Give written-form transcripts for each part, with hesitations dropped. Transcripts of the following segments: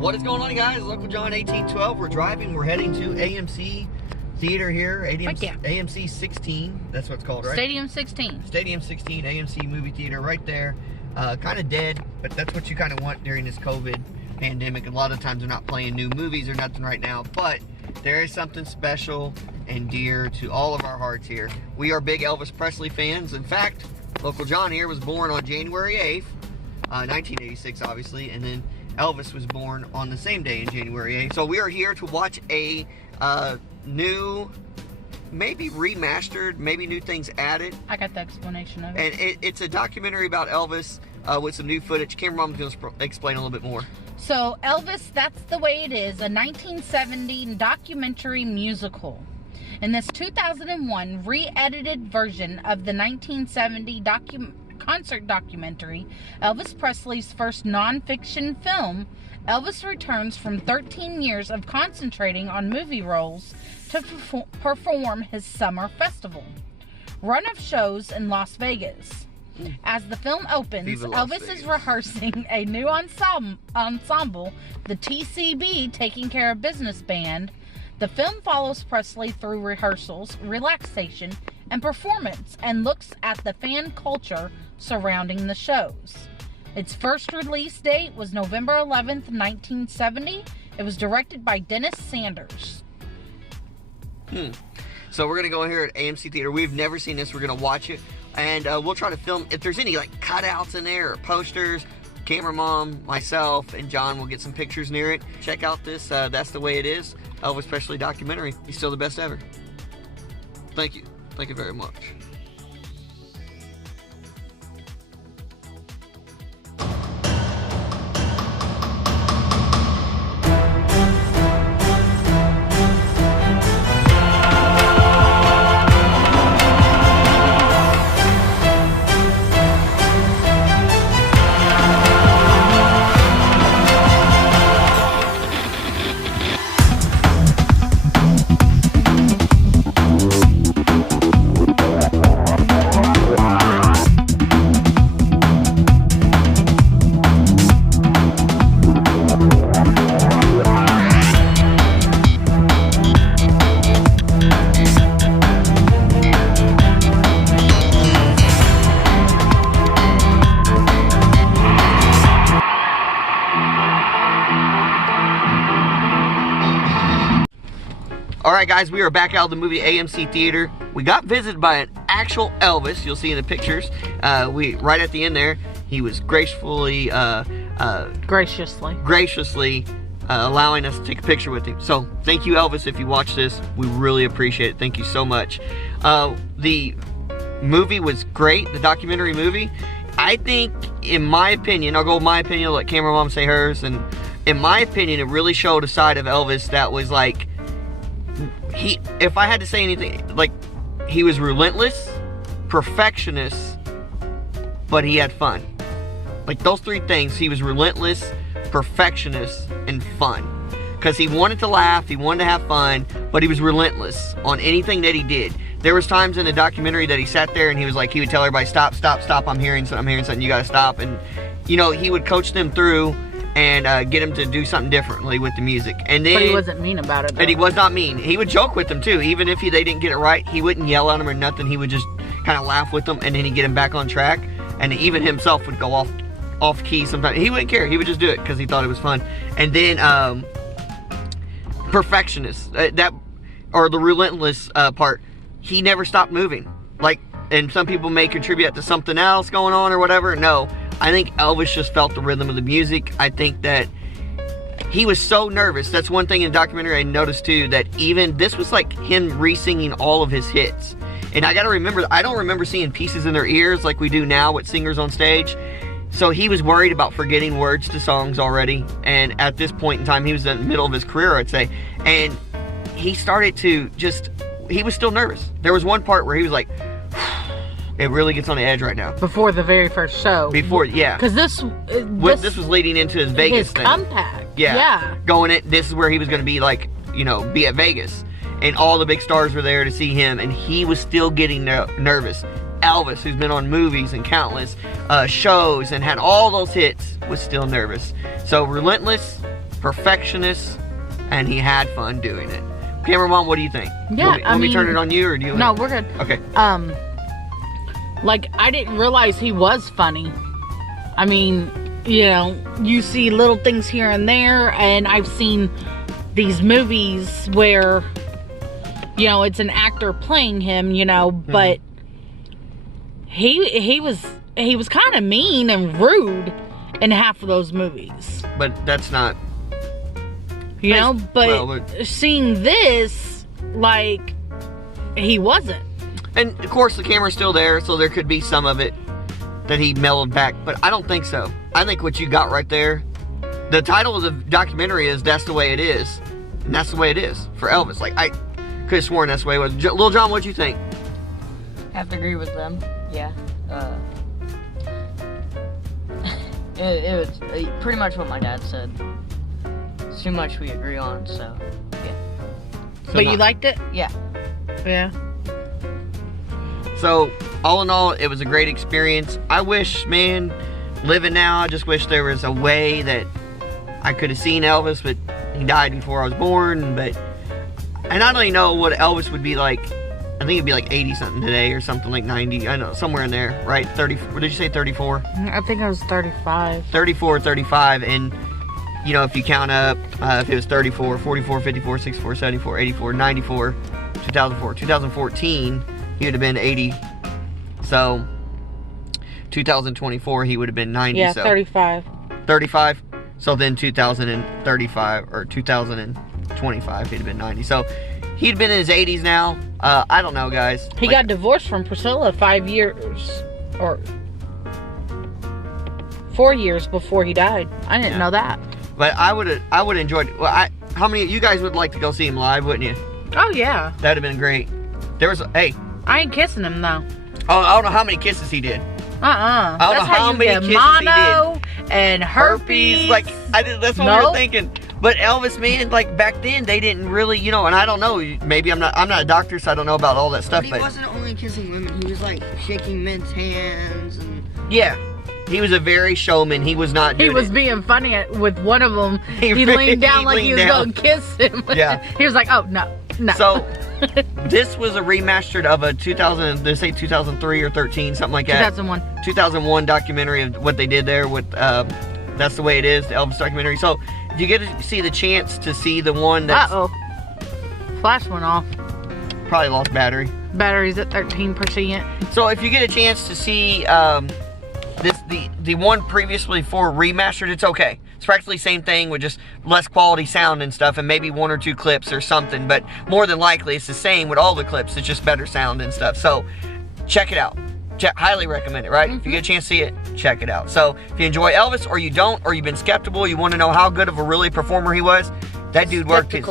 What is going on, guys? Local John 1812. We're driving. We're heading to AMC Theater here. AMC 16. That's what it's called, right? Stadium 16. Stadium 16, AMC movie theater right there. Kind of dead, but that's what you kind of want during this COVID pandemic. A lot of times they're not playing new movies or nothing right now, but there is something special and dear to all of our hearts here. We are big Elvis Presley fans. In fact, Local John here was born on January 8th, 1986, obviously, and then Elvis was born on the same day in January 8th. So we are here to watch a new, maybe remastered, maybe new things added. I got the explanation of it. And it's a documentary about Elvis with some new footage. Cameraman's going to explain a little bit more. So Elvis, That's the Way It Is, a 1970 documentary musical. In this 2001 re-edited version of the 1970 concert documentary, Elvis Presley's first non-fiction film, Elvis returns from 13 years of concentrating on movie roles to perform his summer festival run of shows in Las Vegas. As the film opens, Elvis is rehearsing a new ensemble, the TCB Taking Care of Business Band. The film follows Presley through rehearsals, relaxation, and performance, and looks at the fan culture surrounding the shows. Its first release date was November 11th, 1970. It was directed by Dennis Sanders. So we're going to go here at AMC Theater. We've never seen this. We're going to watch it. And we'll try to film. If there's any like cutouts in there or posters, camera mom, myself, and John will get some pictures near it. Check out this That's the Way It Is Elvis Presley documentary. He's still the best ever. Thank you. Thank you very much. Alright guys, we are back out of the movie AMC Theater. We got visited by an actual Elvis. You'll see in the pictures. Right at the end there, he was graciously allowing us to take a picture with him. So thank you, Elvis, if you watch this. We really appreciate it. Thank you so much. The movie was great, the documentary movie. I think, in my opinion, I'll go with my opinion, I'll let Camera Mom say hers, and in my opinion, it really showed a side of Elvis that was like, if I had to say anything, like, he was relentless, perfectionist, but he had fun. Like, those three things: he was relentless, perfectionist, and fun. Because he wanted to laugh, he wanted to have fun, but he was relentless on anything that he did. There was times in the documentary that he sat there and he was like, he would tell everybody, stop, stop, stop, I'm hearing something, you gotta stop. And, you know, he would coach them through and get him to do something differently with the music. And then, but he wasn't mean about it, though. And he was not mean. He would joke with them too. Even if they didn't get it right, he wouldn't yell at them or nothing. He would just kind of laugh with them, and then he'd get him back on track. And even himself would go off key sometimes. He wouldn't care. He would just do it because he thought it was fun. And then perfectionist, or the relentless part, he never stopped moving. Like, and some people may contribute that to something else going on or whatever. No. I think Elvis just felt the rhythm of the music. I think that he was so nervous. That's one thing in the documentary I noticed too, that even this was like him re-singing all of his hits. And I gotta remember, I don't remember seeing pieces in their ears like we do now with singers on stage. So he was worried about forgetting words to songs already. And at this point in time, he was in the middle of his career, I'd say. And he started to he was still nervous. There was one part where he was like, it really gets on the edge right now. Before the very first show. Before, yeah. Because this was leading into his Vegas thing. Comeback. Yeah. Going in, this is where he was going to be like, you know, be at Vegas. And all the big stars were there to see him, and he was still getting nervous. Elvis, who's been on movies and countless shows and had all those hits, was still nervous. So relentless, perfectionist, and he had fun doing it. Cameraman, what do you think? Yeah, want me to turn it on you, or do you? No, we're good. Okay. Like, I didn't realize he was funny. I mean, you know, you see little things here and there, and I've seen these movies where, you know, it's an actor playing him, you know, but he was kind of mean and rude in half of those movies. But that's not, you know, but seeing this, like, he wasn't. And of course the camera's still there, so there could be some of it that he mellowed back, but I don't think so. I think what you got right there, the title of the documentary is That's the Way It Is. And that's the way it is for Elvis. Like, I could have sworn that's the way it was. Lil John, what'd you think? Have to agree with them. Yeah. It was pretty much what my dad said. It's too much we agree on, so yeah. But you liked it? Yeah. Yeah. So, all in all, it was a great experience. I wish, man, living now, I just wish there was a way that I could have seen Elvis, but he died before I was born. And I don't even know what Elvis would be like. I think it'd be like 80 something today, or something like 90. I know, somewhere in there, right? 30. What did you say, 34? I think I was 35. 34, 35, and you know, if you count up, if it was 34, 44, 54, 64, 74, 84, 94, 2004, 2014, he would have been 80. So 2024, he would have been 90. Yeah, so 35. 35. So then 2035 or 2025, he'd have been 90. So he'd been in his 80s now. I don't know, guys. He got divorced from Priscilla 5 years or 4 years before he died. I didn't know that. But I would have enjoyed it. Well, how many of you guys would like to go see him live, wouldn't you? Oh yeah. That'd have been great. There was hey. I ain't kissing him though. Oh, I don't know how many kisses he did. I don't know how many kisses he mono and herpes. Like that's what we were thinking. But Elvis, man, like back then they didn't really, you know, and I don't know, maybe I'm not a doctor, so I don't know about all that stuff. But he wasn't only kissing women, he was like shaking men's hands and yeah. He was a very showman. He was not. He was being funny with one of them. He leaned down like he was going to kiss him. Yeah. He was like, "Oh no." So this was a remastered of a 2003 or 13, something like that. 2001 documentary of what they did there with That's the Way It Is, the Elvis documentary. So if you get to see the chance to see the one that's flash went off. Probably lost battery. Battery's at 13%. So if you get a chance to see the one previously for remastered, it's okay. It's practically the same thing with just less quality sound and stuff, and maybe one or two clips or something, but more than likely it's the same with all the clips. It's just better sound and stuff. So check it out. Highly recommend it, right? If you get a chance to see it, check it out. So if you enjoy Elvis, or you don't, or you've been skeptical, you want to know how good of a really performer he was, that dude worked his...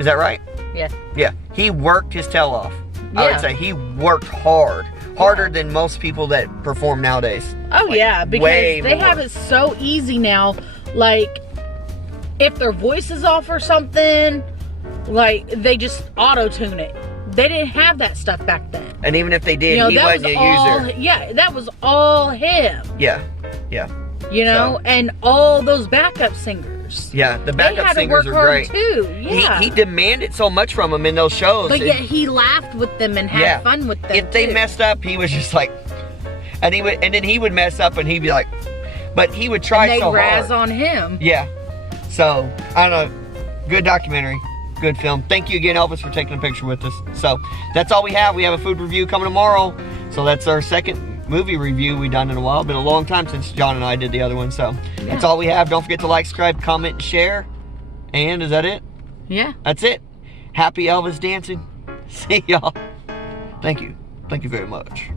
Is that right? Yeah. Yeah. He worked his tail off. I would say he worked hard. Harder than most people that perform nowadays. Oh yeah, because they have it so easy now. Like, if their voice is off or something, like, they just auto-tune it. They didn't have that stuff back then. And even if they did, he wasn't a user. Yeah, that was all him. Yeah, yeah. You know, and all those backup singers. Yeah, the backup singers are great. Too. Yeah. He demanded so much from them in those shows. But yet he laughed with them and had fun with them. If they messed up, he was just like, and then he would mess up and he'd be like, but he would try so hard. And they razz on him. Yeah. So, I don't know. Good documentary. Good film. Thank you again, Elvis, for taking a picture with us. So, that's all we have. We have a food review coming tomorrow. So, that's our second movie review we've done in a while. Been a long time since John and I did the other one. So, that's all we have. Don't forget to like, subscribe, comment, and share. And is that it? Yeah. That's it. Happy Elvis dancing. See y'all. Thank you. Thank you very much.